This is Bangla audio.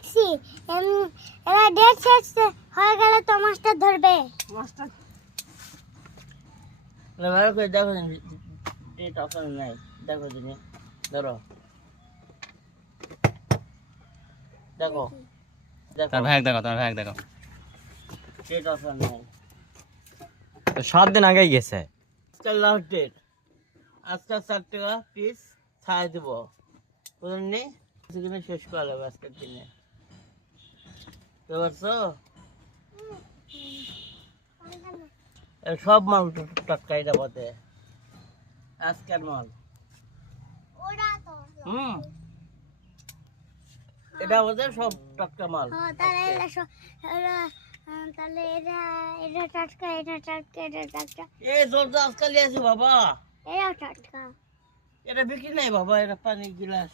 দেখছি এরা ডেট শেষ হয়ে গেলে তো মাস্টার ধরবে। মাস্টার ভালো করে দেখো ডেট অফার নাই, দেখো তুমি ধরো দেখো দেখো তার ভাগ দেখো, তার ভাগ দেখো। ডেট অফার নাই, তো 7 দিন আগেই গেছে। আজকাল লাস্ট ডেট, আজকাল 4 টাকা পিস ছাড় দেবো, বুঝলেন নি? সেদিনে শেষ করা যাবে আজকের দিনে, বুঝতে পারছো? সব মাল টাটকা এটা বটে, আজকের মাল। হুম, এটা বলতে সব টাটকা মাল। তাহলে তাহলে এটা টাটকা, এটা টাটকা, এটা টাটকা, এই জল তো আজকাল নিয়ে আসি বাবা, এটাও টাটকা। এটা বিক্রি নাই বাবা, এটা পানি গিলাস।